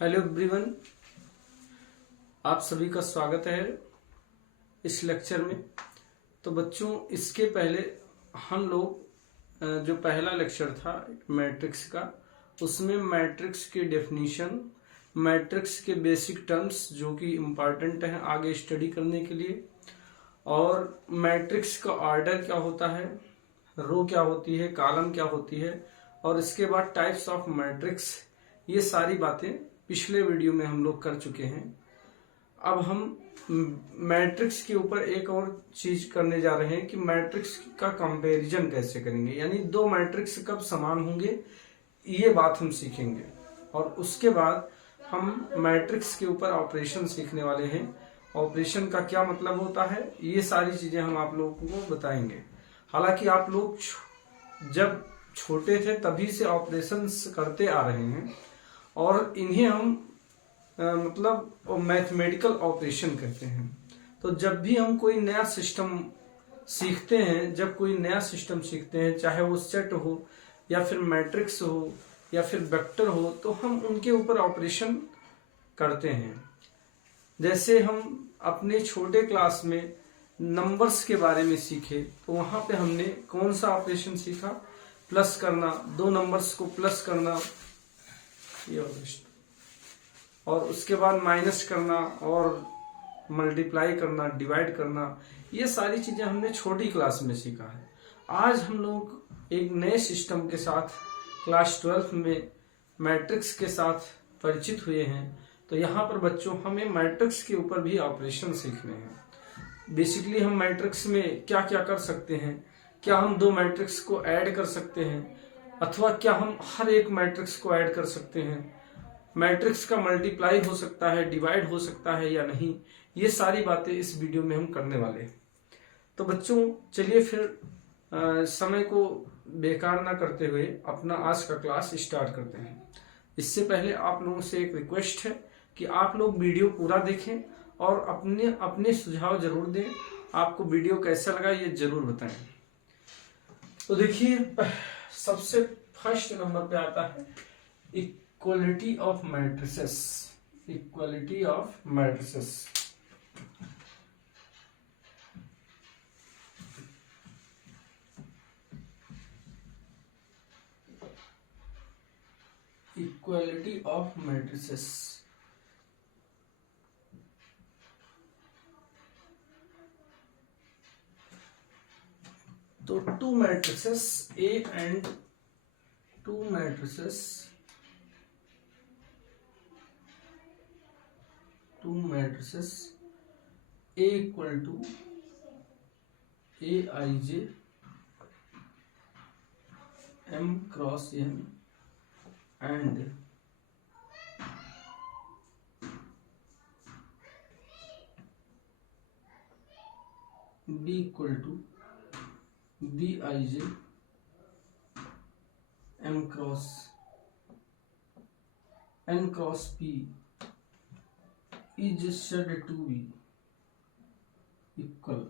Hello everyone, आप सभी का स्वागत है इस लेक्चर में। तो बच्चों, इसके पहले हम लोग जो पहला लेक्चर था मैट्रिक्स का, उसमें मैट्रिक्स की डेफिनीशन, मैट्रिक्स के बेसिक टर्म्स जो कि इम्पॉर्टेंट हैं आगे स्टडी करने के लिए, और मैट्रिक्स का ऑर्डर क्या होता है, रो क्या होती है, कॉलम क्या होती है, और इसके बाद टाइप्स ऑफ मैट्रिक्स, ये सारी बातें पिछले वीडियो में हम लोग कर चुके हैं। अब हम मैट्रिक्स के ऊपर एक और चीज करने जा रहे हैं कि मैट्रिक्स का कंपैरिजन कैसे करेंगे, यानी दो मैट्रिक्स कब समान होंगे, ये बात हम सीखेंगे। और उसके बाद हम मैट्रिक्स के ऊपर ऑपरेशन सीखने वाले हैं। ऑपरेशन का क्या मतलब होता है, ये सारी चीजें हम आप लोगों को बताएंगे। हालांकि आप लोग जब छोटे थे तभी से ऑपरेशंस करते आ रहे हैं, और इन्हें हम मतलब मैथमेटिकल ऑपरेशन कहते हैं। तो जब भी हम कोई नया सिस्टम सीखते हैं, चाहे वो सेट हो या फिर मैट्रिक्स हो या फिर वेक्टर हो, तो हम उनके ऊपर ऑपरेशन करते हैं। जैसे हम अपने छोटे क्लास में नंबर्स के बारे में सीखे, तो वहां पे हमने कौन सा ऑपरेशन सीखा, प्लस करना, दो नंबर्स को प्लस करना, और उसके बाद माइनस करना और मल्टीप्लाई करना, डिवाइड करना, ये सारी चीजें हमने छोटी क्लास में सीखा है। आज हम लोग एक नए सिस्टम के साथ क्लास 12 में मैट्रिक्स के साथ परिचित हुए हैं। तो यहाँ पर बच्चों हमें मैट्रिक्स के ऊपर भी ऑपरेशन सीखने हैं। बेसिकली हम मैट्रिक्स में क्या क्या कर सकते हैं, क्या हम दो मैट्रिक्स को ऐड कर सकते हैं, अथवा क्या हम हर एक मैट्रिक्स को ऐड कर सकते हैं, मैट्रिक्स का मल्टीप्लाई हो सकता है, डिवाइड हो सकता है या नहीं, ये सारी बातें इस वीडियो में हम करने वाले हैं। तो बच्चों चलिए फिर समय को बेकार ना करते हुए अपना आज का क्लास स्टार्ट करते हैं। इससे पहले आप लोगों से एक रिक्वेस्ट है कि आप लोग वीडियो पूरा देखें और अपने अपने सुझाव जरूर दें। आपको वीडियो कैसा लगा ये जरूर बताएं। तो देखिए, सबसे फर्स्ट नंबर पे आता है equality of matrices. Equality of matrices, equality of matrices. तो two matrices A and two matrices A equal to Aij M cross N and B equal to Bij M cross N cross P is said to be equal,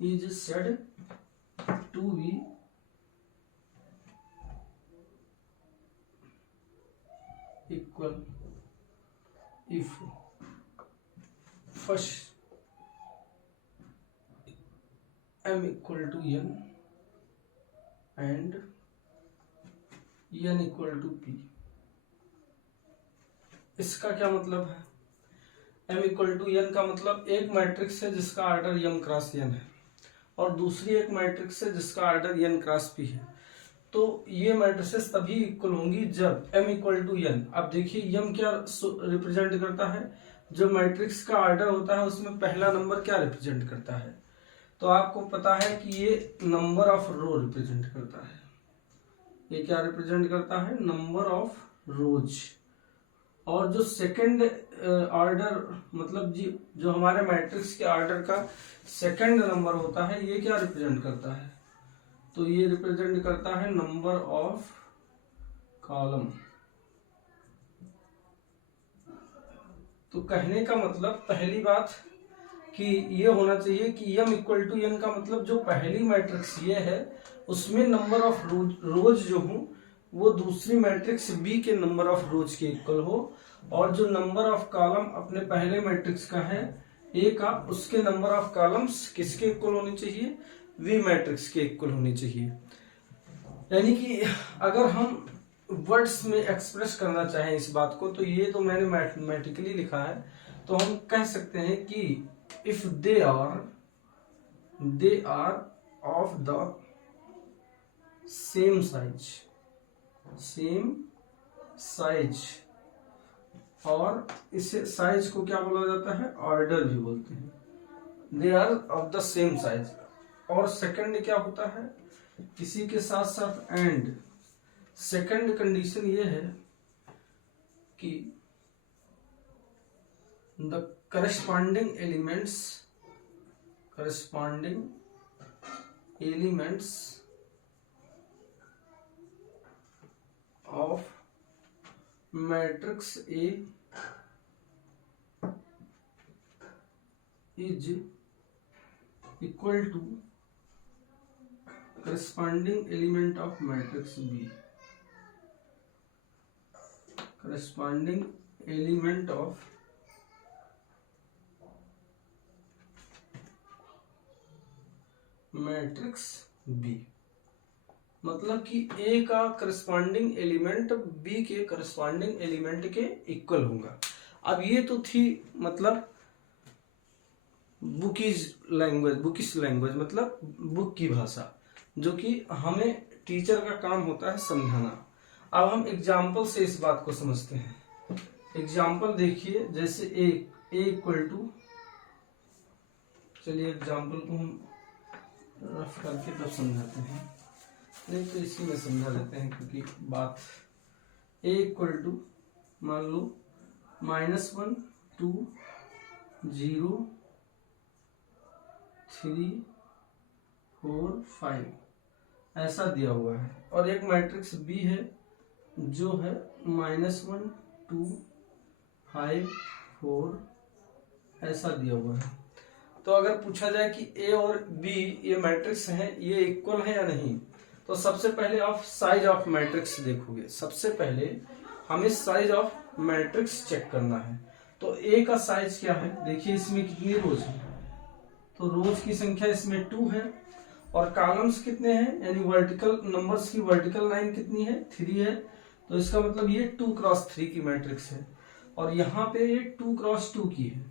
is said to be equal if first M equal to N and N equal to P। इसका क्या मतलब है? M equal to N का मतलब एक matrix है जिसका order M cross N है, और दूसरी एक मैट्रिक्स है जिसका ऑर्डर N क्रॉस P है। तो ये मैट्रिसेस तभी इक्वल होंगी जब M इक्वल टू N। अब देखिए M क्या रिप्रेजेंट करता है, जो मैट्रिक्स का ऑर्डर होता है उसमें पहला नंबर क्या रिप्रेजेंट करता है, तो आपको पता है कि ये नंबर ऑफ रो रिप्रेजेंट करता है। ये क्या रिप्रेजेंट करता है, नंबर ऑफ रोज। और जो सेकंड ऑर्डर मतलब जो हमारे मैट्रिक्स के ऑर्डर का सेकंड नंबर होता है, ये क्या रिप्रेजेंट करता है, तो ये रिप्रेजेंट करता है नंबर ऑफ कॉलम। तो कहने का मतलब पहली बात कि ये होना चाहिए कि M इक्वल टू N का मतलब जो पहली मैट्रिक्स ये है उसमें नंबर ऑफ रोज जो हूं वो दूसरी मैट्रिक्स बी के नंबर ऑफ रोज के इक्वल हो, और जो नंबर ऑफ कॉलम अपने पहले मैट्रिक्स का है ए का, उसके नंबर ऑफ कॉलम्स किसके इक्वल होने चाहिए, वी मैट्रिक्स के इक्वल होनी चाहिए। यानी कि अगर हम वर्ड्स में एक्सप्रेस करना चाहें इस बात को, तो ये तो मैंने मैथमेटिकली लिखा है, तो हम कह सकते हैं कि if they are of the same size, और इसे साइज को क्या बोला जाता है, ऑर्डर भी बोलते हैं, they are of the same size. और सेकंड क्या होता है, इसी के साथ साथ एंड सेकंड कंडीशन ये है कि the corresponding elements of matrix A is equal to corresponding element of matrix B, corresponding element of matrix B, मतलब कि A का करस्पॉन्डिंग एलिमेंट B के करस्पॉन्डिंग एलिमेंट के इक्वल होगा। अब ये तो थी मतलब बुकिश लैंग्वेज मतलब बुक की भाषा, जो कि हमें टीचर का काम होता है समझाना। अब हम एग्जाम्पल से इस बात को समझते हैं। एग्जाम्पल देखिए, जैसे ए इक्वल टू, चलिए एग्जाम्पल को हम रफ करके तब समझाते हैं, नहीं तो इसी में समझा देते हैं, क्योंकि बात ए इक्वल टू मान लो -1 2 0 3 4 5 ऐसा दिया हुआ है, और एक मैट्रिक्स बी है जो है -1 2 5 4 ऐसा दिया हुआ है। तो अगर पूछा जाए कि ए और बी ये मैट्रिक्स हैं, ये इक्वल है या नहीं, तो सबसे पहले आप साइज ऑफ मैट्रिक्स देखोगे। सबसे पहले हमें साइज ऑफ मैट्रिक्स चेक करना है। तो ए का साइज क्या है, देखिए इसमें कितनी रोज है, तो रोज की संख्या इसमें 2 है, और कॉलम्स कितने हैं, यानी वर्टिकल नंबर्स की वर्टिकल लाइन कितनी है, 3 है। तो इसका मतलब ये 2 क्रॉस 3 की मैट्रिक्स है, और यहाँ पे ये 2 क्रॉस 2 की है।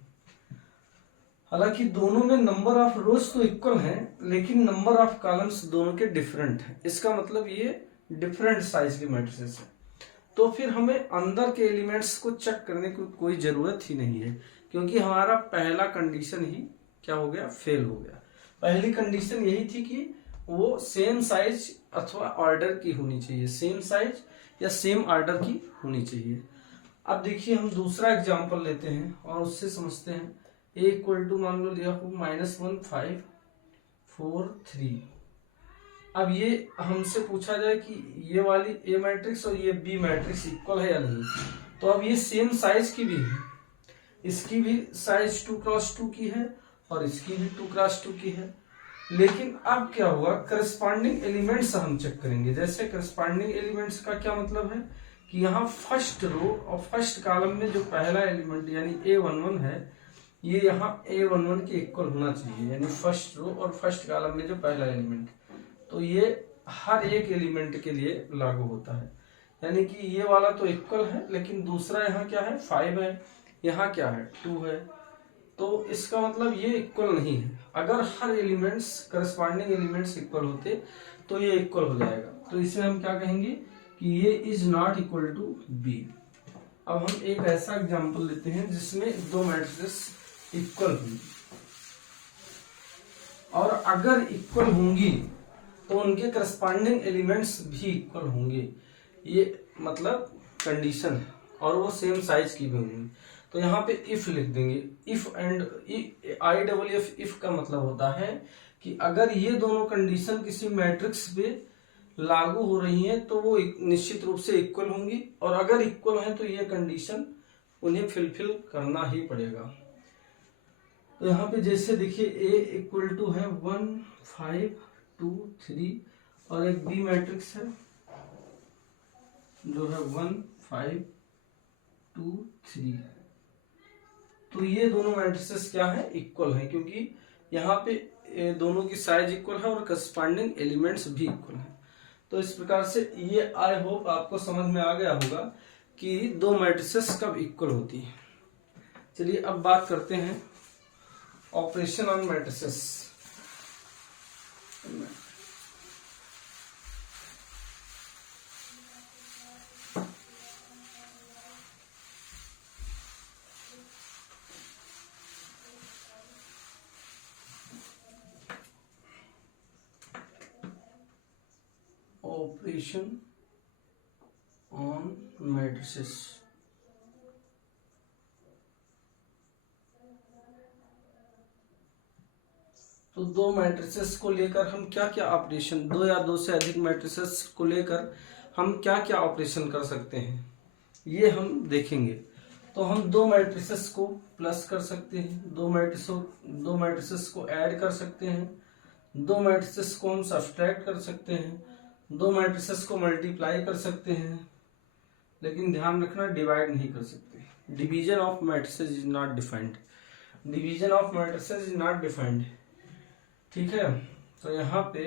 हालांकि दोनों में नंबर ऑफ रोज तो इक्वल हैं, लेकिन नंबर ऑफ कॉलम्स दोनों के डिफरेंट है। इसका मतलब ये डिफरेंट साइज की मैट्रिसेस है। तो फिर हमें अंदर के एलिमेंट्स को चेक करने की कोई जरूरत ही नहीं है, क्योंकि हमारा पहला कंडीशन ही क्या हो गया, फेल हो गया। पहली कंडीशन यही थी कि वो सेम साइज अथवा ऑर्डर की होनी चाहिए, सेम साइज या सेम ऑर्डर की होनी चाहिए। अब देखिए हम दूसरा एग्जांपल लेते हैं और उससे समझते हैं। ए इक्वल टू मान लो लिया हो -1 5 4 3। अब ये हमसे पूछा जाए कि ये वाली ए मैट्रिक्स और ये बी मैट्रिक्स इक्वल है या नहीं, तो अब ये सेम साइज की भी है, इसकी भी साइज 2 क्रॉस 2 की है और इसकी भी 2 क्रॉस 2 की है। लेकिन अब क्या हुआ, करस्पॉन्डिंग एलिमेंट्स हम चेक करेंगे। जैसे करस्पॉन्डिंग एलिमेंट्स का क्या मतलब है कि यहाँ फर्स्ट रो और फर्स्ट कॉलम में जो पहला एलिमेंट यानी A11 है, ये यहाँ A11 के इक्वल होना चाहिए, यानी फर्स्ट रो और फर्स्ट कॉलम में जो पहला एलिमेंट, तो ये हर एक एलिमेंट के लिए लागू होता है। यानी कि ये वाला तो इक्वल है, लेकिन दूसरा यहाँ क्या है 5 है, यहाँ क्या है 2 है, तो इसका मतलब ये इक्वल नहीं है। अगर हर एलिमेंट्स करस्पॉन्डिंग एलिमेंट्स इक्वल होते तो ये इक्वल हो जाएगा। तो इसे हम क्या कहेंगे कि ये is not equal to B. अब हम एक ऐसा एग्जांपल लेते हैं जिसमें दो मैट्रिसेस इक्वल होंगी, और अगर इक्वल होंगी तो उनके करस्पॉन्डिंग एलिमेंट्स भी इक्वल होंगे, ये मतलब कंडीशन है, और वो सेम साइज की भी होंगी। तो यहाँ पे इफ लिख देंगे। इफ एंड IFF इफ का मतलब होता है कि अगर ये दोनों कंडीशन किसी मैट्रिक्स पे लागू हो रही हैं तो वो निश्चित रूप से इक्वल होंगी, और अगर इक्वल है तो ये कंडीशन उन्हें फिलफिल करना ही पड़ेगा। तो यहाँ पे जैसे देखिए A इक्वल टू है 1 5 2 3 और एक बी मैट्रिक्स है जो है 1 5 2 3। तो ये दोनों मैट्रिसेस क्या है, इक्वल है, क्योंकि यहाँ पे दोनों की साइज इक्वल है और करस्पॉन्डिंग एलिमेंट्स भी इक्वल है। तो इस प्रकार से ये आई होप आपको समझ में आ गया होगा कि दो मैट्रिसेस कब इक्वल होती है। चलिए अब बात करते हैं operation on matrices. Operation on matrices. तो दो मैट्रिसेस को लेकर हम क्या क्या ऑपरेशन, दो या दो से अधिक मैट्रिसेस को लेकर हम क्या क्या ऑपरेशन कर सकते हैं, ये हम देखेंगे। तो हम दो मैट्रिसेस को प्लस कर सकते हैं, दो मैट्रिसेस को ऐड कर सकते हैं, दो मैट्रिसेस को हम सब्ट्रैक्ट कर सकते हैं, दो मैट्रिसेस को मल्टीप्लाई कर सकते हैं, लेकिन ध्यान रखना डिवाइड नहीं कर सकते। Division of matrices is not defined, division of matrices is not defined, ठीक है। तो यहाँ पे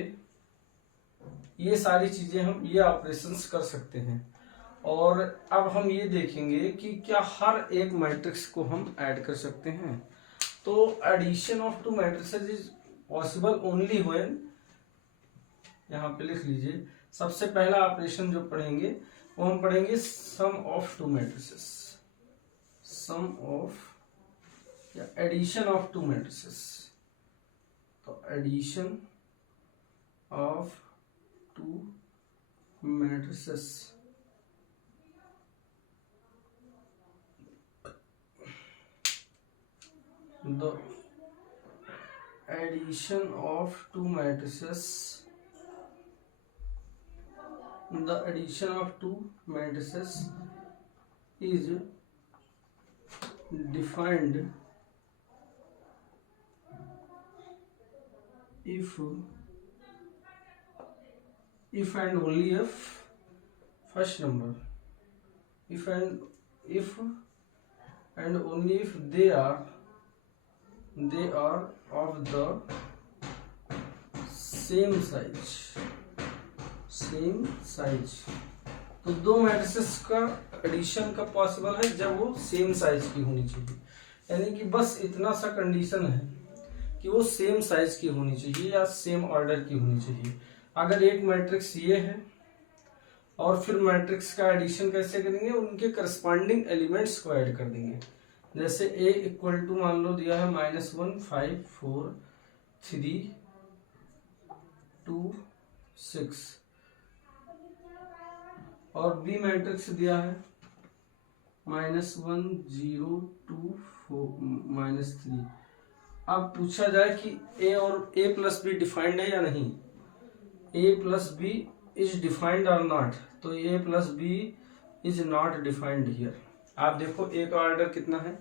ये सारी चीजें हम ये ऑपरेशंस कर सकते हैं। और अब हम ये देखेंगे कि क्या हर एक मैट्रिक्स को हम ऐड कर सकते हैं। तो addition of two matrices is possible only when, यहाँ पे लिख लीजिए, सबसे पहला ऑपरेशन जो पढ़ेंगे वो हम पढ़ेंगे sum of two matrices, sum of या एडिशन ऑफ टू मैट्रिसेस। तो addition of two matrices, the addition of two matrices, the addition of two matrices is defined if and only if, first number, if and only if they are of the same size। तो दो matrices का addition कब possible है, जब वो same size की होनी चाहिए। यानी कि बस इतना सा कंडीशन है कि वो सेम साइज की होनी चाहिए या सेम ऑर्डर की होनी चाहिए। अगर एक मैट्रिक्स ये है और फिर मैट्रिक्स का एडिशन कैसे करेंगे, उनके करस्पॉन्डिंग एलिमेंट्स को ऐड कर देंगे। जैसे a इक्वल टू मान लो दिया है -1 5 4 3 2 6 और b मैट्रिक्स दिया है -1 0 2 4 -3। अब पूछा जाए कि a और a प्लस बी डिफाइंड है या नहीं, a plus B is defined और नॉट। तो a plus B is not defined here. आप देखो a का ऑर्डर कितना है,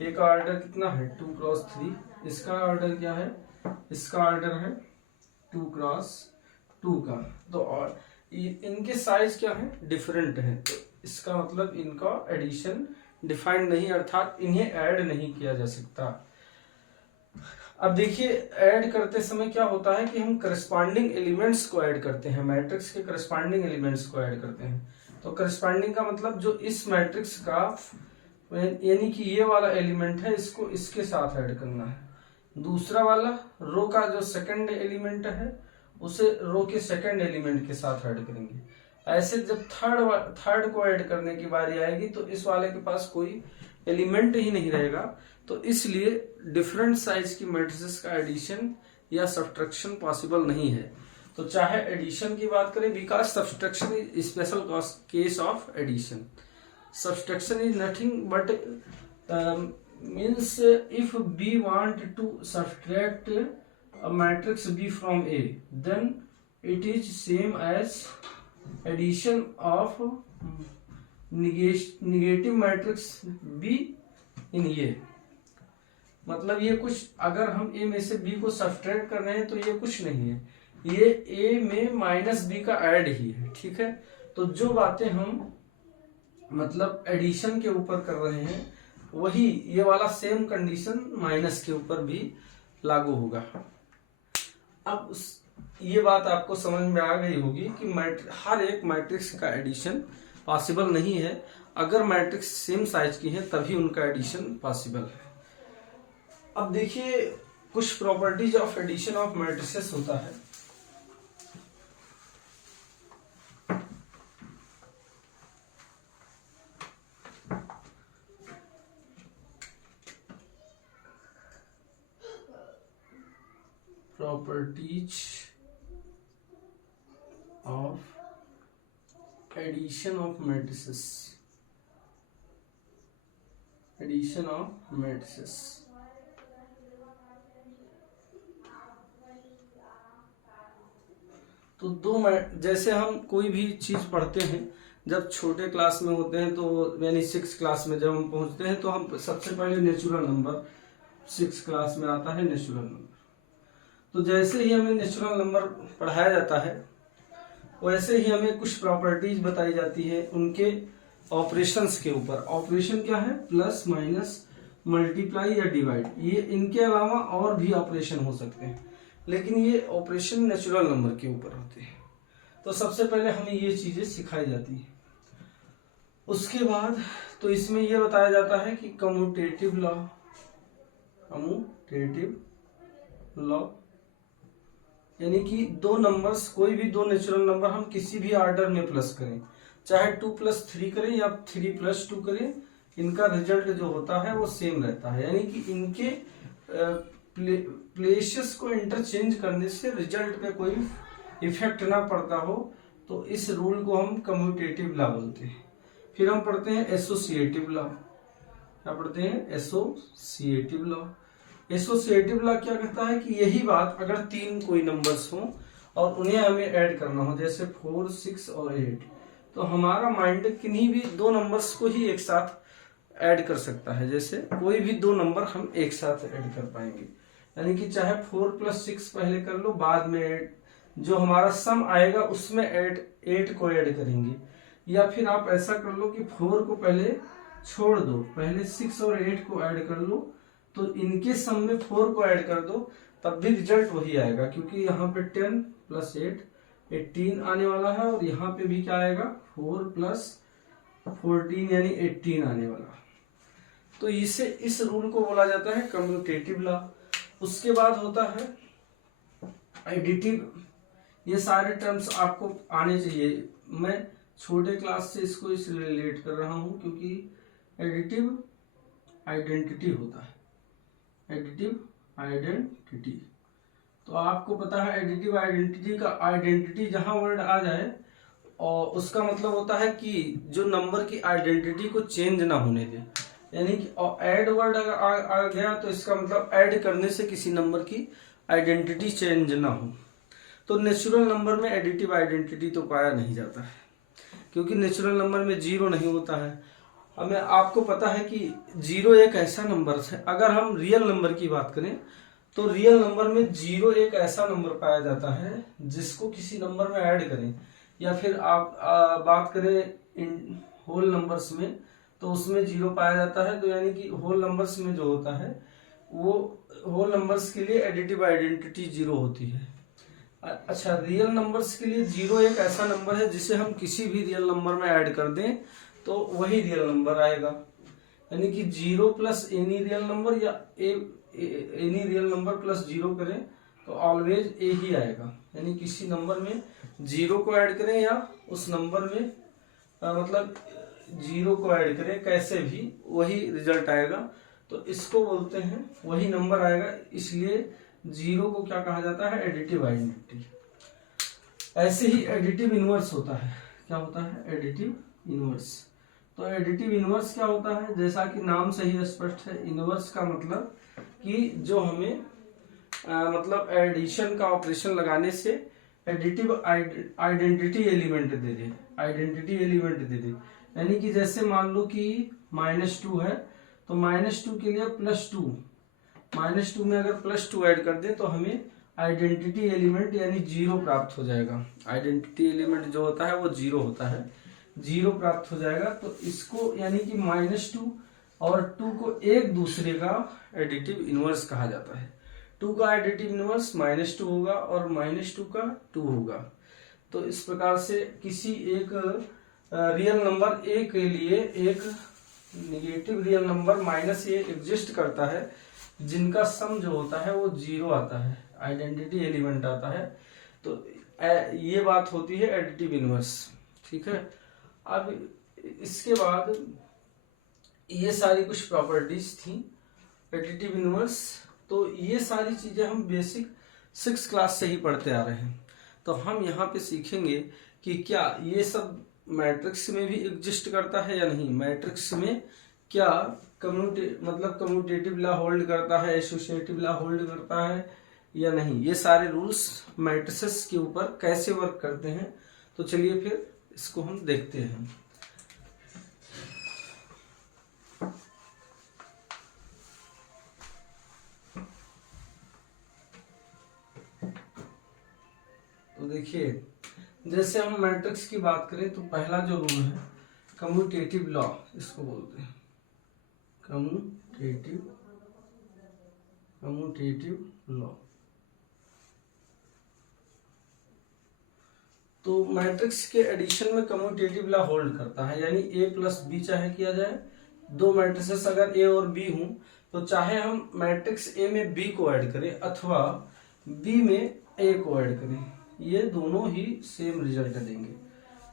a का ऑर्डर कितना है 2 क्रॉस 3। इसका ऑर्डर क्या है, इसका ऑर्डर है 2 क्रॉस 2 का। तो और इनके साइज क्या है, डिफरेंट है। तो इसका मतलब इनका एडिशन डिफाइंड नहीं, अर्थात इन्हें ऐड नहीं किया जा सकता। अब देखिए ऐड करते समय क्या होता है कि हम करस्पॉन्डिंग एलिमेंट्स को ऐड करते हैं, मैट्रिक्स के करस्पॉन्डिंग एलिमेंट्स को ऐड करते हैं। तो करस्पॉन्डिंग का मतलब जो इस मैट्रिक्स का यानी कि ये वाला एलिमेंट है, इसको इसके साथ ऐड करना है। दूसरा वाला रो का जो सेकंड एलिमेंट है उसे रो के सेकंड एलिमेंट के साथ ऐड करेंगे। ऐसे जब थर्ड को ऐड करने की बारी आएगी तो इस वाले के पास कोई एलिमेंट ही नहीं रहेगा। तो इसलिए डिफरेंट साइज की मैट्रिसेस का एडिशन या सब्ट्रैक्शन पॉसिबल नहीं है। तो चाहे एडिशन की बात करें, because subtraction is special case of addition. Subtraction is nothing but means if B want to subtract a matrix B from A, then it is same as addition of negative matrix B in A। मतलब ये कुछ, अगर हम A में से B को subtract कर रहे हैं तो ये कुछ नहीं है, ये A में -B का ऐड ही है, ठीक है। तो जो बातें हम मतलब एडिशन के ऊपर कर रहे हैं वही ये वाला सेम कंडीशन माइनस के ऊपर भी लागू होगा। अब ये बात आपको समझ में आ गई होगी कि हर एक मैट्रिक्स का एडिशन पॉसिबल नहीं है, अगर मैट्रिक्स सेम साइज की है तभी उनका एडिशन पॉसिबल है। अब देखिए कुछ properties of addition of matrices होता है। Properties of addition of matrices, addition of matrices. तो जैसे हम कोई भी चीज पढ़ते हैं, जब छोटे क्लास में होते हैं तो यानी 6 क्लास में जब हम पहुंचते हैं तो हम सबसे पहले नेचुरल नंबर 6 क्लास में आता है नेचुरल नंबर। तो जैसे ही हमें नेचुरल नंबर पढ़ाया जाता है वैसे ही हमें कुछ प्रॉपर्टीज बताई जाती है उनके ऑपरेशंस के ऊपर। ऑपरेशन क्या है? प्लस माइनस मल्टीप्लाई या डिवाइड। ये इनके अलावा और भी ऑपरेशन हो सकते हैं, लेकिन ये ऑपरेशन नेचुरल नंबर के ऊपर होते हैं। तो सबसे पहले हमें ये चीजें सिखाई जाती है। उसके बाद तो इसमें यह बताया जाता है कि कम्यूटेटिव लॉ, कम्यूटेटिव लॉ यानी कि दो नंबर्स, कोई भी दो नेचुरल नंबर हम किसी भी ऑर्डर में प्लस करें, चाहे 2+3 करें या 3+2 करें, इनका रिजल्ट जो होता है वो सेम रहता है। यानी कि इनके प्लेसेस को इंटरचेंज करने से रिजल्ट पे कोई इफेक्ट ना पड़ता हो, तो इस रूल को हम कम्यूटेटिव लॉ बोलते हैं। फिर हम पढ़ते हैं एसोसिएटिव लॉ। क्या पढ़ते हैं? Associative law. एसोसिएटिव लॉ क्या कहता है कि यही बात अगर 3 कोई नंबर्स हो और उन्हें हमें ऐड करना हो, जैसे 4, 6 और 8, तो हमारा माइंड किन्हीं भी दो नंबर्स को ही एक साथ ऐड कर सकता है। जैसे कोई भी दो नंबर हम एक साथ ऐड कर पाएंगे, यानी कि चाहे 4+6 पहले कर लो, बाद में जो हमारा सम आएगा उसमें 8 को ऐड करेंगे। या फिर आप ऐसा कर लो कि 4 को पहले छोड़ दो, पहले 6 और 8 को ऐड कर लो, तो इनके सम में 4 को ऐड कर दो, तब भी रिजल्ट वही आएगा, क्योंकि यहाँ पे 10 + 8 18 आने वाला है, और यहाँ पे भी क्या आएगा? 4 + 14 यानी 18 आने वाला। तो इस रूल को बोला जाता है कम्यूटेटिव लॉ। उसके बाद होता है एडिटिव। ये सारे टर्म्स आपको आने चाहिए। मैं छोटे क्लास से इसको इसलिए रिलेट कर रहा हूं क्योंकि एडिटिव आइडेंटिटी होता है, एडिटिव आइडेंटिटी। तो आपको पता है एडिटिव आइडेंटिटी का आइडेंटिटी जहां वर्ड आ जाए और उसका मतलब होता है कि जो नंबर की आइडेंटिटी को चेंज ना होने दे। यानी कि ऐड वर्ड अगर आ गया तो इसका मतलब ऐड करने से किसी नंबर की आइडेंटिटी चेंज ना हो। तो नेचुरल नंबर में एडिटिव आइडेंटिटी तो पाया नहीं जाता है, क्योंकि नेचुरल नंबर में 0 नहीं होता है। हमें आपको पता है कि 0 एक ऐसा नंबर है, अगर हम रियल नंबर की बात करें तो रियल नंबर में 0 एक ऐसा नंबर पाया जाता है जिसको किसी नंबर में ऐड करें, या फिर आप बात करें होल नंबर्स में तो उसमें 0 पाया जाता है। तो यानी कि होल नंबर्स में जो होता है वो होल नंबर्स के लिए एडिटिव आइडेंटिटी 0 होती है। अच्छा, रियल नंबर्स के लिए 0 एक ऐसा नंबर है जिसे हम किसी भी रियल नंबर में ऐड कर दें तो वही रियल नंबर आएगा। यानी कि 0 + एनी रियल नंबर या एनी रियल नंबर + 0 करें तो ऑलवेज ए ही आएगा। यानी किसी नंबर में 0 को ऐड करें या उस नंबर में मतलब 0 को ऐड करें, कैसे भी वही रिजल्ट आएगा। तो इसको बोलते हैं वही नंबर आएगा, इसलिए 0 को क्या कहा जाता है? Additive identity. ऐसे ही एडिटिव इनवर्स होता है। क्या होता है? Additive inverse. तो एडिटिव इनवर्स क्या होता है? जैसा कि नाम से ही स्पष्ट है, इनवर्स का मतलब कि जो हमें मतलब एडिशन का ऑपरेशन लगाने से एडिटिव आइडेंटिटी एलिमेंट दे दे, आइडेंटिटी एलिमेंट दे दे। यानी कि जैसे मान लो कि -2 है तो -2 के लिए +2, -2 में अगर +2 ऐड कर दे तो हमें आइडेंटिटी एलिमेंट यानी 0 प्राप्त हो जाएगा। आइडेंटिटी एलिमेंट जो होता है वो 0 होता है, 0 प्राप्त हो जाएगा। तो इसको यानी कि -2 और 2 को एक दूसरे का एडिटिव इनवर्स कहा जाता है। 2 का एडिटिव इनवर्स -2 होगा और -2 का 2 होगा। तो इस प्रकार से किसी एक रियल नंबर a के लिए एक negative real number -a exist करता है, जिनका सम जो होता है वो 0 आता है, आइडेंटिटी एलिमेंट आता है। तो ये बात होती है एडिटिव इनवर्स। ठीक है, अब इसके बाद ये सारी कुछ प्रॉपर्टीज थी एडिटिव इनवर्स। तो ये सारी चीजें हम बेसिक 6th क्लास से ही पढ़ते आ रहे हैं। तो हम यहाँ पे सीखेंगे कि क्या ये सब मैट्रिक्स में भी एग्जिस्ट करता है या नहीं, मैट्रिक्स में क्या कम्यूटेटिव लॉ होल्ड करता है, एसोसिएटिव लॉ होल्ड करता है या नहीं, ये सारे रूल्स मैट्रिसेस के ऊपर कैसे वर्क करते हैं। तो चलिए फिर इसको हम देखते हैं। तो देखिए, जैसे हम मैट्रिक्स की बात करें तो पहला जो रूल है कम्यूटेटिव लॉ, इसको बोलते हैं कम्यूटेटिव लॉ। तो मैट्रिक्स के एडिशन में कम्यूटेटिव लॉ होल्ड करता है, यानी a प्लस बी चाहे किया जाए, दो मैट्रिसेस अगर a और b हों तो चाहे हम मैट्रिक्स a में b को ऐड करें अथवा b में a को ऐड करें, ये दोनों ही सेम रिजल्ट देंगे,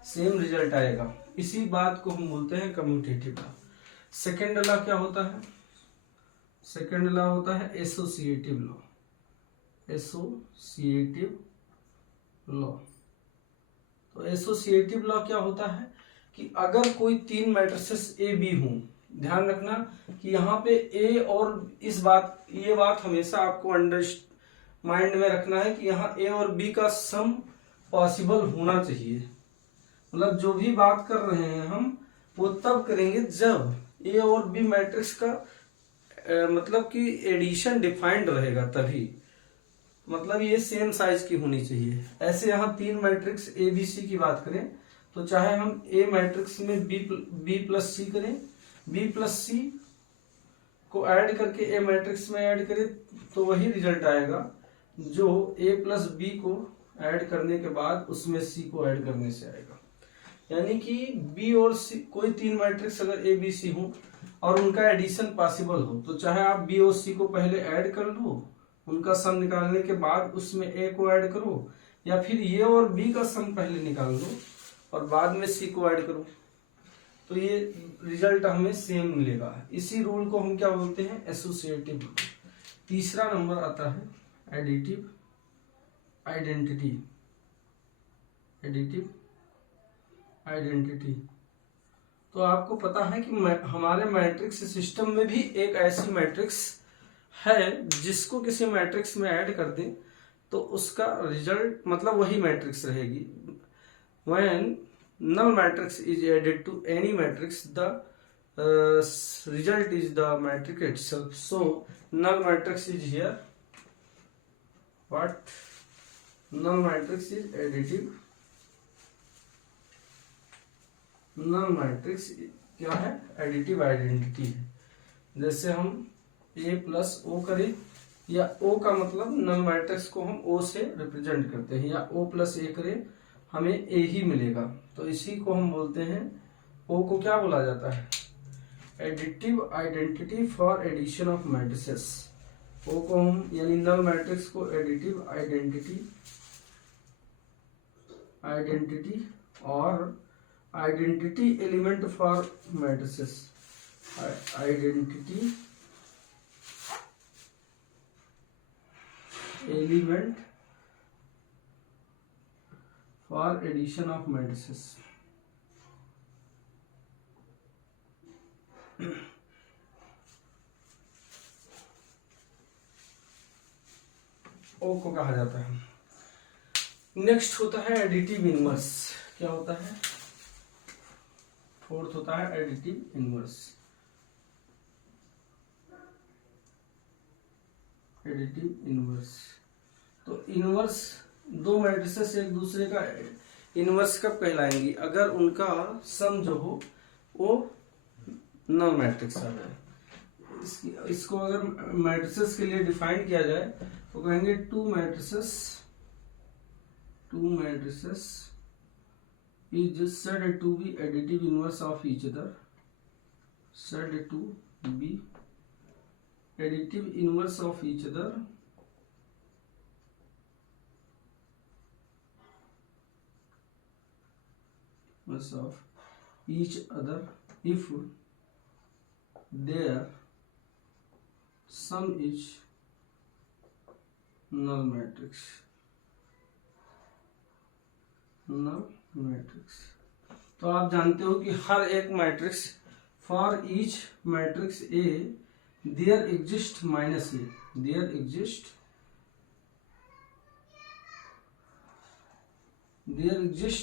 सेम रिजल्ट आएगा। इसी बात को हम बोलते हैं कम्यूटेटिव लॉ। सेकेंड लॉ क्या होता है? सेकेंड लॉ होता है एसोसिएटिव लॉ। एसोसिएटिव लॉ, तो एसोसिएटिव लॉ क्या होता है कि अगर कोई तीन मैट्रिसेस ए बी हों, ध्यान रखना कि यहाँ पे ए और ये बात हमेशा आपको माइंड में रखना है कि यहाँ ए और बी का सम पॉसिबल होना चाहिए। मतलब जो भी बात कर रहे हैं हम वो तब करेंगे जब ए और बी मैट्रिक्स का मतलब कि एडिशन डिफाइंड रहेगा, तभी मतलब ये सेम साइज की होनी चाहिए। ऐसे यहाँ तीन मैट्रिक्स ए बी सी की बात करें तो चाहे हम ए मैट्रिक्स में बी प्लस सी करें, बी प्लस सी को ऐड करके ए मैट्रिक्स में ऐड करें तो वही रिजल्ट आएगा जो ए प्लस बी को ऐड करने के बाद उसमें सी को ऐड करने से आएगा। यानी कि बी और सी, कोई तीन मैट्रिक्स अगर ए बी सी हो और उनका एडिशन पॉसिबल हो तो चाहे आप बी और सी को पहले ऐड कर लो, उनका सम निकालने के बाद उसमें ए को ऐड करो, या फिर ये और बी का सम पहले निकाल लो और बाद में सी को ऐड करो, तो ये रिजल्ट हमें सेम मिलेगा। इसी रूल को हम क्या बोलते हैं? Associative rule. तीसरा नंबर आता है एडिटिव आइडेंटिटी। एडिटिव आइडेंटिटी, तो आपको पता है कि हमारे मैट्रिक्स सिस्टम में भी एक ऐसी मैट्रिक्स है जिसको किसी मैट्रिक्स में ऐड कर दें तो उसका रिजल्ट मतलब वही मैट्रिक्स रहेगी। When null matrix is added to any matrix, the result is the matrix itself. So null matrix is here. What? Null matrix is additive. Null matrix क्या है? एडिटिव आइडेंटिटी है। जैसे हम a प्लस ओ करें, या o का मतलब नल matrix को हम o से रिप्रेजेंट करते हैं, या o प्लस a करें हमें a ही मिलेगा, तो इसी को हम बोलते हैं, o को क्या बोला जाता है? Additive identity for addition of matrices. o को हम यानी नल मैट्रिक्स को एडिटिव आइडेंटिटी और identity element for matrices, identity element for addition of matrices. O को कहा जाता है। नेक्स्ट होता है एडिटिव इनवर्स। क्या होता है? फोर्थ होता है एडिटिव इनवर्स। एडिटिव इनवर्स तो इनवर्स, दो मैट्रिसेस एक दूसरे का इनवर्स कब कहलाएंगी? अगर उनका सम जो हो वो नल मैट्रिक्स आ जाए। इसको अगर मैट्रिसेस के लिए डिफाइन किया जाए तो कहेंगे to matrices is said to be additive inverse of each other, said to be additive inverse of each other if their sum is null matrix. तो आप जानते हो कि हर एक matrix, for each matrix A there exist minus A, there exist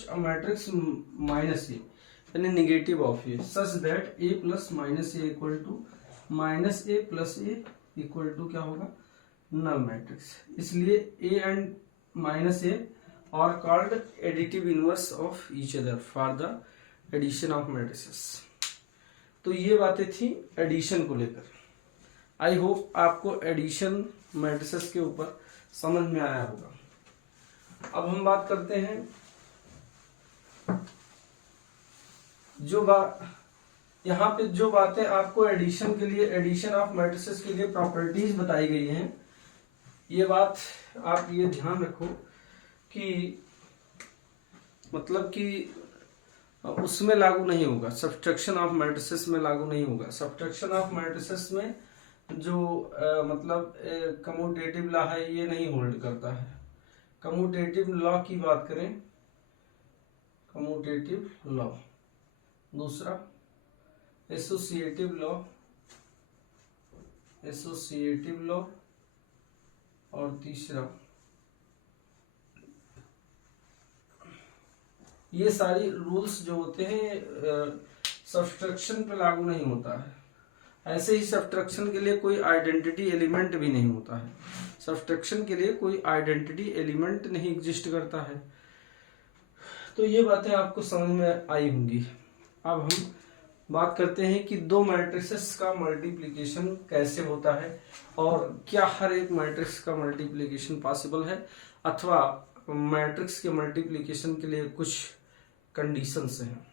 a matrix minus A, यानी negative of A, such that A plus minus A equal to minus A plus A equal to क्या होगा? Null matrix. इसलिए A and minus A are called additive inverse of each other for the addition of matrices। तो ये बातें थी addition को लेकर। I hope आपको एडिशन मैट्रिसेस के ऊपर समझ में आया होगा। अब हम बात करते हैं यहाँ पे जो बातें आपको एडिशन के लिए, एडिशन ऑफ मैट्रिसेस के लिए प्रॉपर्टीज बताई गई हैं, ये बात आप ये ध्यान रखो कि मतलब कि उसमें लागू नहीं होगा, सब्ट्रैक्शन ऑफ मैट्रिसेस में लागू नहीं होगा। सब्ट्रैक्शन ऑफ मैट्रिसेस में जो मतलब कम्यूटेटिव लॉ है ये नहीं होल्ड करता है। कम्यूटेटिव लॉ की बात करें, कम्यूटेटिव लॉ, दूसरा एसोसिएटिव लॉ, और तीसरा ये सारी रूल्स जो होते हैं सब्ट्रैक्शन पे लागू नहीं होता है। ऐसे ही सब्ट्रैक्शन के लिए कोई आइडेंटिटी एलिमेंट भी नहीं होता है। सब्ट्रैक्शन के लिए कोई आइडेंटिटी एलिमेंट नहीं एग्जिस्ट करता है। तो ये बातें आपको समझ में आई होंगी। अब हम बात करते हैं कि दो मैट्रिसेस का मल्टीप्लिकेशन कैसे होता है और क्या हर एक मैट्रिक्स का मल्टीप्लिकेशन पॉसिबल है, अथवा मैट्रिक्स के मल्टीप्लिकेशन के लिए कुछ कंडीशंस हैं।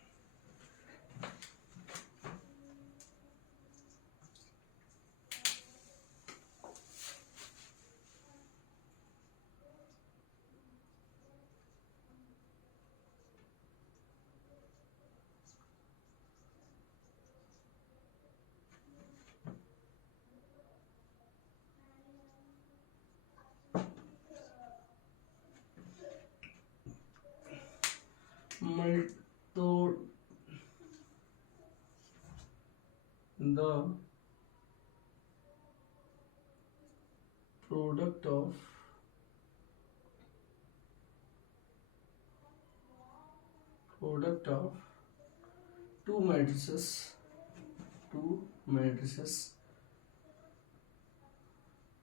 तो the product of two matrices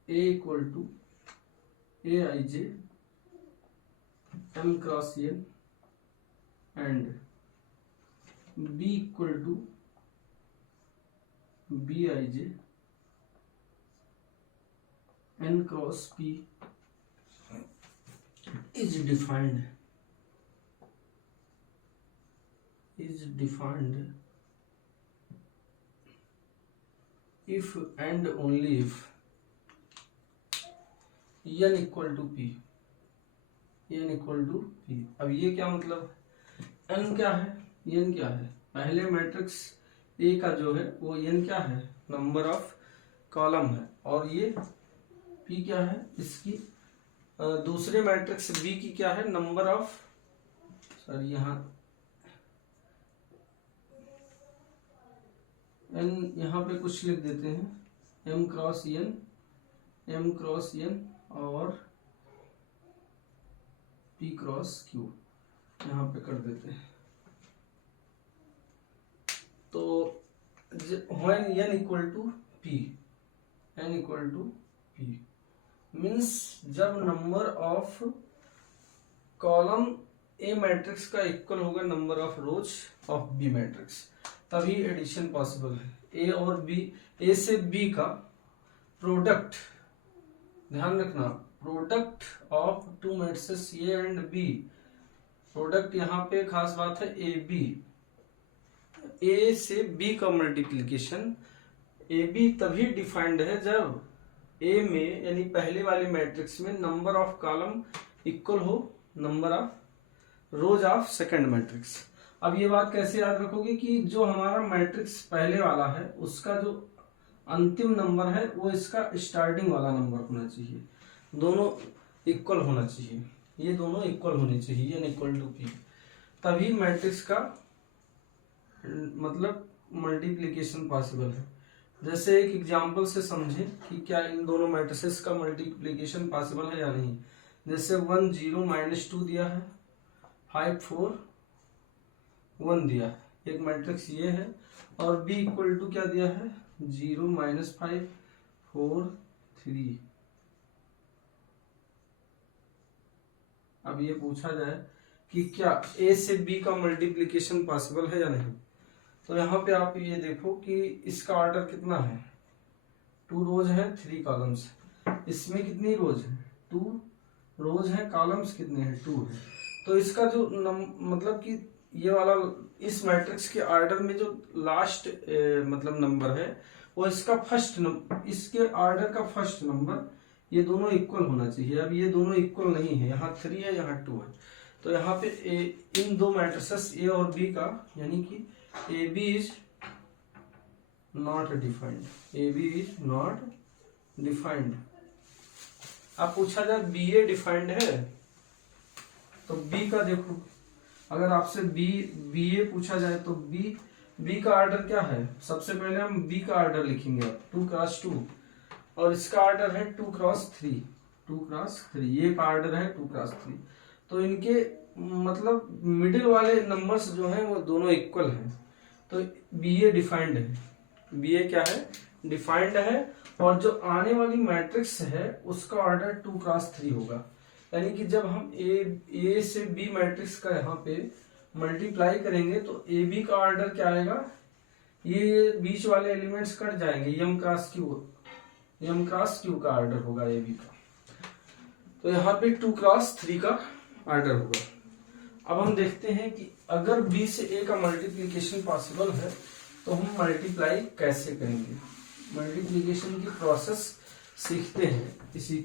A equal to Aij M cross N and B equal to Bij N cross P is defined if and only if n equal to p। अब ये क्या मतलब, n क्या है, n क्या है? पहले matrix A का जो है वो n क्या है, नंबर ऑफ कॉलम है, और ये P क्या है इसकी, दूसरे मैट्रिक्स B की क्या है, नंबर ऑफ, सॉरी यहाँ n यहाँ पे कुछ लिख देते हैं, m क्रॉस n और p क्रॉस q यहाँ पे कर देते हैं। तो when n equal to p means जब number of column A matrix का इक्वल होगा number of rows of B matrix, तभी एडिशन पॉसिबल है। ए और बी, ए से बी का प्रोडक्ट, ध्यान रखना, product of two matrices A and B, product यहाँ पे खास बात है ए बी, ए से बी का मल्टीप्लीकेशन ए बी तभी डिफाइंड है जब ए में यानी पहले वाले मैट्रिक्स में नंबर ऑफ कॉलम इक्वल हो number of rows of second matrix. अब ये बात कैसे याद रखोगे कि जो हमारा मैट्रिक्स पहले वाला है उसका जो अंतिम नंबर है वो इसका स्टार्टिंग वाला नंबर होना चाहिए, दोनों इक्वल होना चाहिए, ये दोनों इक्वल होने चाहिए एन इक्वल टू पी, तभी मैट्रिक्स का मतलब मल्टीप्लीकेशन पॉसिबल है। जैसे एक एग्जांपल से समझें कि क्या इन दोनों मैट्रिसेस का मल्टीप्लीकेशन पॉसिबल है या नहीं। जैसे 1 0 -2 दिया है, 5 4 1 दिया है, एक मैट्रिक्स ये है, और बी इक्वल टू क्या दिया है 0 -5 4 3। अब ये पूछा जाए कि क्या ए से बी का मल्टीप्लीकेशन पॉसिबल है या नहीं, तो यहाँ पे आप ये देखो कि इसका ऑर्डर कितना है, 2 रोज है 3 कॉलम्स, इसमें कितनी रोज है 2 रोज है, कॉलम्स कितने हैं 2 है। तो इसका जो मतलब कि ये वाला इस मैट्रिक्स के ऑर्डर में जो लास्ट मतलब नंबर है वो इसका फर्स्ट नंबर, इसके ऑर्डर का फर्स्ट नंबर, ये दोनों इक्वल होना चाहिए। अब ये दोनों इक्वल नहीं है, यहाँ 3 है यहाँ 2 है, तो यहाँ पे इन दो मैट्रिसेस ए और बी का यानी कि A B is not defined, A B is not defined. अब पूछा जाए बी ए डिफाइंड है, तो बी का देखो, अगर आपसे बी ए पूछा जाए तो बी का ऑर्डर क्या है, सबसे पहले हम बी का ऑर्डर लिखेंगे 2 क्रॉस 2, और इसका ऑर्डर है 2 क्रॉस 3, 2 क्रॉस 3, ये का ऑर्डर है 2 क्रॉस 3। तो इनके मतलब मिडिल वाले नंबर्स जो हैं वो दोनों इक्वल हैं, तो बी ए डिफाइंड है, बी ए क्या है डिफाइंड है, और जो आने वाली मैट्रिक्स है उसका ऑर्डर 2 क्रॉस 3 होगा। यानी कि जब हम ए से बी मैट्रिक्स का यहाँ पे मल्टीप्लाई करेंगे तो ए बी का ऑर्डर क्या आएगा, ये बीच वाले एलिमेंट्स कट जाएंगे, एम क्रॉस क्यू का ऑर्डर होगा ए बी का, तो यहाँ पे 2 क्रॉस 3 का ऑर्डर होगा। अब हम देखते हैं कि अगर बी से ए का मल्टीप्लीकेशन पॉसिबल है तो हम मल्टीप्लाई कैसे करेंगे, मल्टीप्लीकेशन की प्रोसेस सीखते हैं इसी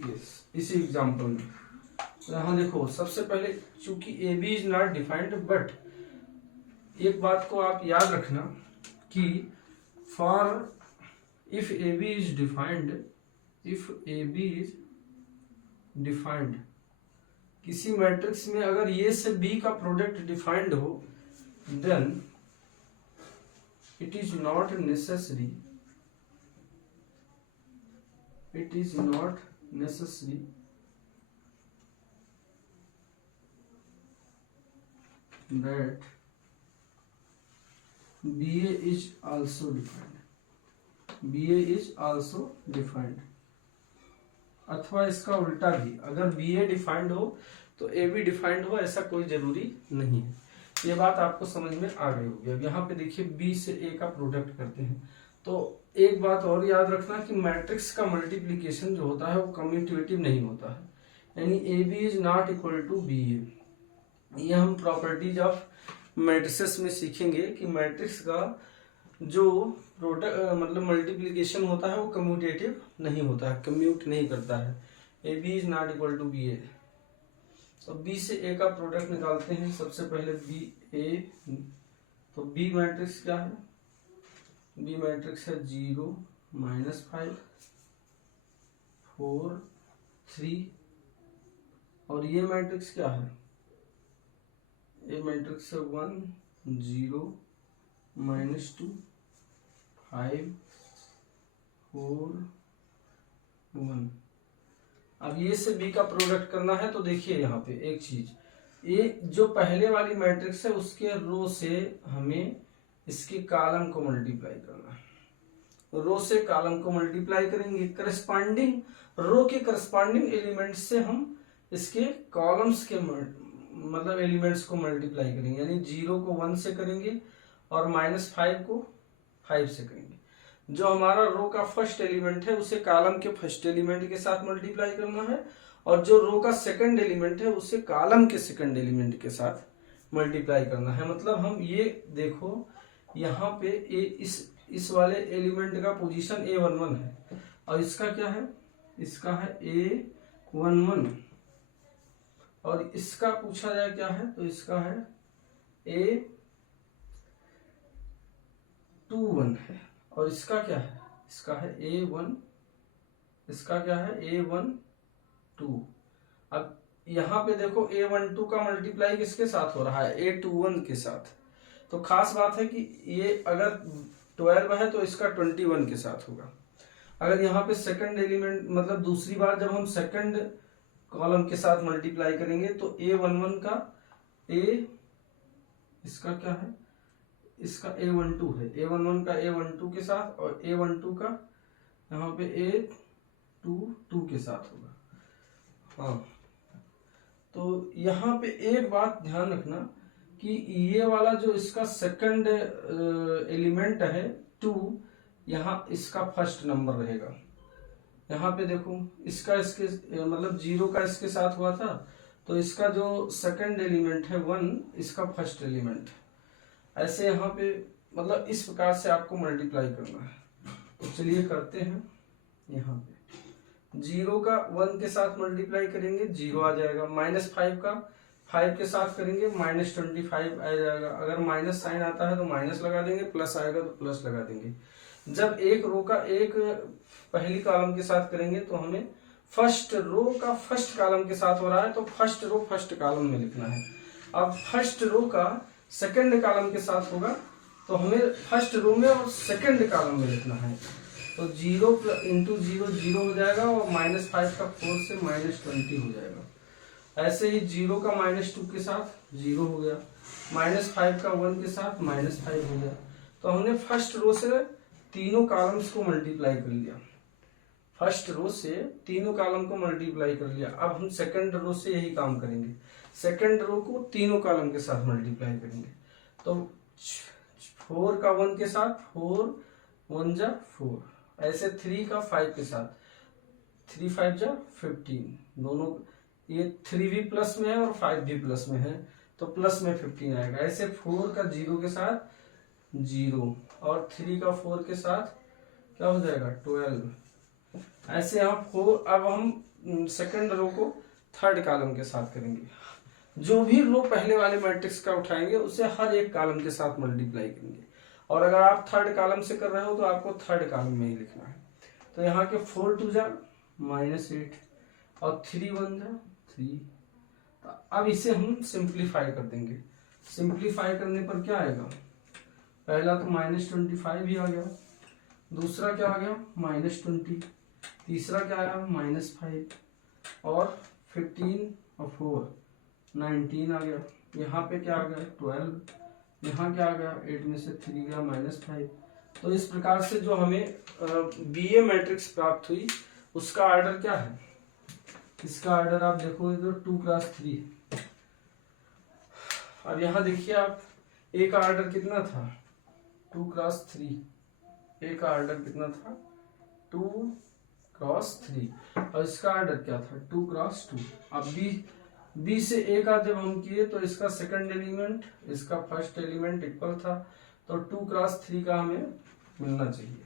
एग्जांपल में। तो यहाँ देखो, सबसे पहले चूंकि A B is not defined, but एक बात को आप याद रखना कि for if A B is defined, किसी मैट्रिक्स में अगर ए से बी का प्रोडक्ट डिफाइंड हो, then it is not necessary that BA is also defined, अथवा इसका उल्टा भी, अगर BA डिफाइंड हो तो AB डिफाइंड हो, ऐसा कोई जरूरी नहीं है। ये बात आपको समझ में आ गई होगी। अब यहाँ पे देखिए बी से ए का प्रोडक्ट करते हैं, तो एक बात और याद रखना कि मैट्रिक्स का मल्टीप्लीकेशन जो होता है वो कम्यूटेटिव नहीं होता है, यानी A B is not equal to B A. ये हम प्रॉपर्टीज ऑफ मैट्रिसेस में सीखेंगे कि मैट्रिक्स का जो प्रोडक्ट मतलब मल्टीप्लीकेशन होता है वो कम्यूटेटिव नहीं होता है, कम्यूट नहीं करता है। A B is not equal to B A, तो बी से ए का प्रोडक्ट निकालते हैं। सबसे पहले बी ए, तो बी मैट्रिक्स क्या है, बी मैट्रिक्स है 0 -5 4 3, और ये मैट्रिक्स क्या है, ये मैट्रिक्स है 1 0 -2 5 4 1। अब ये से बी का प्रोडक्ट करना है, तो देखिए यहाँ पे एक चीज, ये जो पहले वाली मैट्रिक्स है उसके रो से हमें इसके कॉलम को मल्टीप्लाई करना है, रो से कॉलम को मल्टीप्लाई करेंगे, करस्पॉन्डिंग रो के करस्पॉन्डिंग एलिमेंट से हम इसके कॉलम्स के मतलब एलिमेंट्स को मल्टीप्लाई करेंगे, यानी 0 को 1 से करेंगे और -5 को 5 से करेंगे। जो हमारा रो का फर्स्ट एलिमेंट है उसे कॉलम के फर्स्ट एलिमेंट के साथ मल्टीप्लाई करना है, और जो रो का सेकंड एलिमेंट है उसे कॉलम के सेकंड एलिमेंट के साथ मल्टीप्लाई करना है। मतलब हम ये देखो यहाँ पे इस वाले एलिमेंट का पोजीशन A11 है, और इसका क्या है, इसका है A11, और इसका पूछा जाए क्या है तो इसका है A21 है, और इसका क्या है, इसका है A1, इसका क्या है A12। अब यहाँ पे देखो A12 का मल्टीप्लाई किसके साथ हो रहा है, A21 के साथ। तो खास बात है कि ये अगर 12 है तो इसका 21 के साथ होगा। अगर यहाँ पे सेकंड एलिमेंट मतलब दूसरी बार जब हम सेकंड कॉलम के साथ मल्टीप्लाई करेंगे तो A11 का इसका क्या है, इसका A12 है, A11 का A12 के साथ, और A12 का यहाँ पे A22 के साथ होगा। हाँ, तो यहाँ पे एक बात ध्यान रखना कि ये वाला जो इसका सेकंड एलिमेंट है 2, यहाँ इसका फर्स्ट नंबर रहेगा। यहाँ पे देखो इसका इसके मतलब 0 का इसके साथ हुआ था, तो इसका जो सेकंड एलिमेंट है 1, इसका फर्स्ट एलिमेंट। ऐसे यहाँ पे मतलब इस प्रकार से आपको मल्टीप्लाई करना है। तो चलिए करते हैं। यहाँ पे 0 का 1 के साथ मल्टीप्लाई करेंगे 0 आ जाएगा, -5 का 5 के साथ करेंगे -25 आ जाएगा। अगर माइनस साइन आता है तो माइनस लगा देंगे, प्लस आएगा तो प्लस लगा देंगे। जब एक रो का एक पहली कॉलम के साथ करेंगे तो हमें फर्स्ट रो का फर्स्ट कॉलम के साथ हो रहा है तो फर्स्ट रो फर्स्ट कॉलम में लिखना है। अब फर्स्ट रो का सेकंड कॉलम के साथ होगा तो हमें फर्स्ट रो में और सेकंड कॉलम में लिखना है। तो 0 इंटू 0 0 हो जाएगा, और -5 का 4 से -20 हो जाएगा। ऐसे ही 0 का -2 के साथ 0 हो गया, -5 का 1 के साथ -5 हो गया। तो हमने फर्स्ट रो से तीनों कॉलम्स को मल्टीप्लाई कर लिया, फर्स्ट रो से तीनों कॉलम को मल्टीप्लाई कर लिया। अब हम सेकंड रो से यही काम करेंगे, सेकंड रो को तीनों कॉलम के साथ मल्टीप्लाई करेंगे। तो 4 का 1 के साथ 4 1 जा 4, ऐसे 3 का 5 के साथ 3 5 जा 15, दोनों ये 3 भी प्लस में है और 5 भी प्लस में है तो प्लस में 15 आएगा। ऐसे 4 का 0 के साथ 0, और 3 का 4 के साथ क्या हो जाएगा 12। ऐसे यहाँ 4। अब हम सेकंड रो को थर्ड कॉलम के साथ करेंगे। जो भी रो पहले वाले मैट्रिक्स का उठाएंगे उसे हर एक कॉलम के साथ मल्टीप्लाई करेंगे, और अगर आप थर्ड कॉलम से कर रहे हो तो आपको थर्ड कॉलम में ही लिखना है। तो यहाँ के 4 2 जा -8 और 3 1 जा 3। तो अब इसे हम सिंप्लीफाई कर देंगे। सिंप्लीफाई करने पर क्या आएगा, पहला तो -25 ही आ गया, दूसरा क्या आ गया -20, तीसरा क्या आया -5, और 15 और 4 19 आ गया। यहाँ पे क्या आ गया 12, यहाँ क्या आ गया 8 में से 3 गया -5। तो इस प्रकार से जो हमें बीए मैट्रिक्स प्राप्त हुई उसका ऑर्डर क्या है, इसका ऑर्डर आप देखो तो 2 क्रॉस 3। अब यहाँ देखिए आप ए का ऑर्डर कितना था 2 क्रॉस 3, ए का ऑर्डर कितना था 2 क्रॉस 3, और इसका ऑर्डर क्या था 2 क्रॉस 2। अब बी से ए का जब हम किए तो इसका सेकंड एलिमेंट इसका फर्स्ट एलिमेंट इक्वल था, तो 2 क्रॉस 3 का हमें मिलना चाहिए,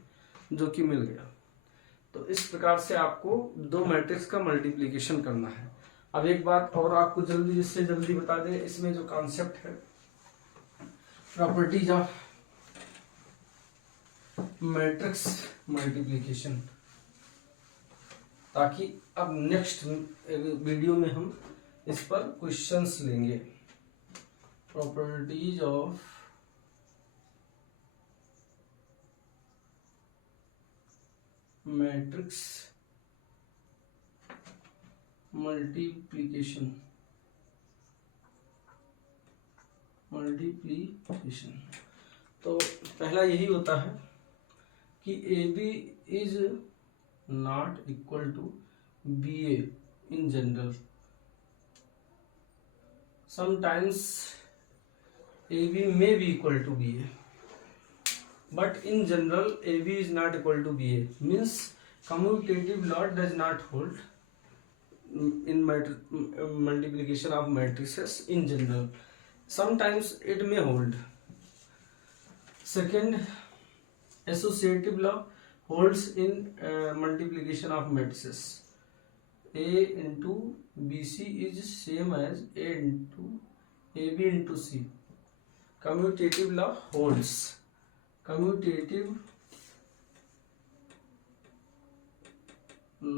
जो कि मिल गया। तो इस प्रकार से आपको दो मैट्रिक्स का मल्टीप्लीकेशन करना है। अब एक बात और आपको जिससे जल्दी बता दें, इसमें जो कॉन्सेप्ट है प्रॉपर्टीज ऑफ मैट्रिक्स मल्टीप्लीकेशन, ताकि अब नेक्स्ट वीडियो में हम इस पर क्वेश्चंस लेंगे। प्रॉपर्टीज ऑफ मैट्रिक्स मल्टीप्लिकेशन तो पहला यही होता है कि AB is not equal to BA in general. Sometimes AB may be equal to BA, but in general AB is not equal to BA. Means commutative law does not hold in multiplication of matrices in general. Sometimes it may hold. Second, associative law holds in multiplication of matrices. A into BC is same as A into AB into C. Commutative law holds. Commutative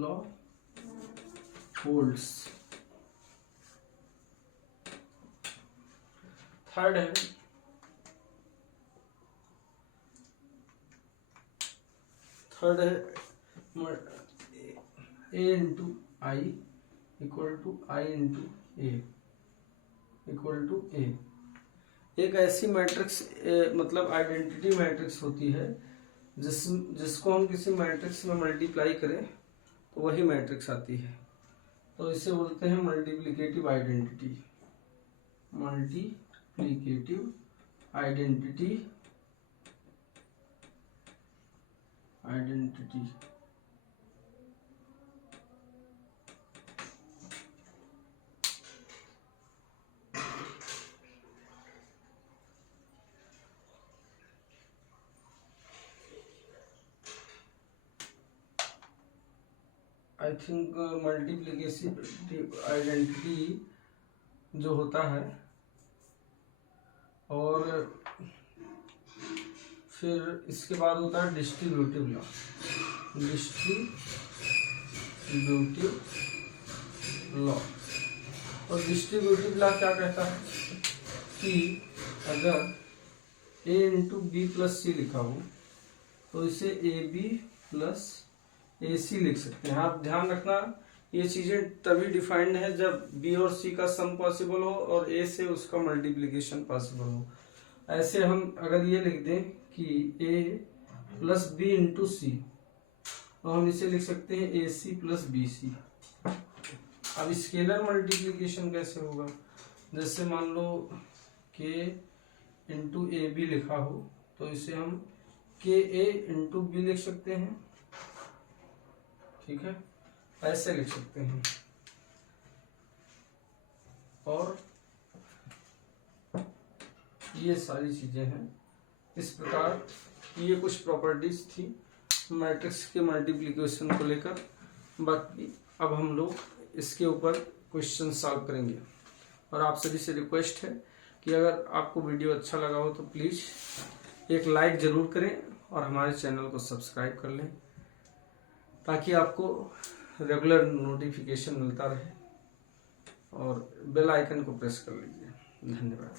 law holds. Third है A into I equal to I into A equal to A। एक ऐसी matrix मतलब identity matrix होती है जिसको हम किसी matrix में मल्टीप्लाई करें तो वही मैट्रिक्स आती है, तो इसे बोलते हैं multiplicative identity. Multiplicative identity I think multiplicative identity जो होता है, और फिर इसके बाद होता है डिस्ट्रीब्यूटिव लॉ। और डिस्ट्रीब्यूटिव लॉ क्या कहता है कि अगर A इंटू बी प्लस सी लिखा हो तो इसे AB प्लस AC लिख सकते हैं। आप ध्यान रखना, ये चीजें तभी डिफाइंड है जब B और C का सम पॉसिबल हो और A से उसका मल्टीप्लिकेशन पॉसिबल हो। ऐसे हम अगर ये लिख दें कि A प्लस B इंटू सी, तो हम इसे लिख सकते हैं AC प्लस BC। अब स्केलर मल्टीप्लिकेशन कैसे होगा? जैसे मान लो K इंटू AB लिखा हो तो इसे हम KA इंटू B लिख सकते हैं, ठीक है, ऐसे लिख सकते हैं। और ये सारी चीजें हैं। इस प्रकार ये कुछ प्रॉपर्टीज थी मैट्रिक्स के मल्टीप्लिकेशन को लेकर। बाकी अब हम लोग इसके ऊपर क्वेश्चन सॉल्व करेंगे। और आप सभी से रिक्वेस्ट है कि अगर आपको वीडियो अच्छा लगा हो तो प्लीज एक लाइक जरूर करें और हमारे चैनल को सब्सक्राइब कर लें ताकि आपको रेगुलर नोटिफिकेशन मिलता रहे, और बेल आइकन को प्रेस कर लीजिए। धन्यवाद।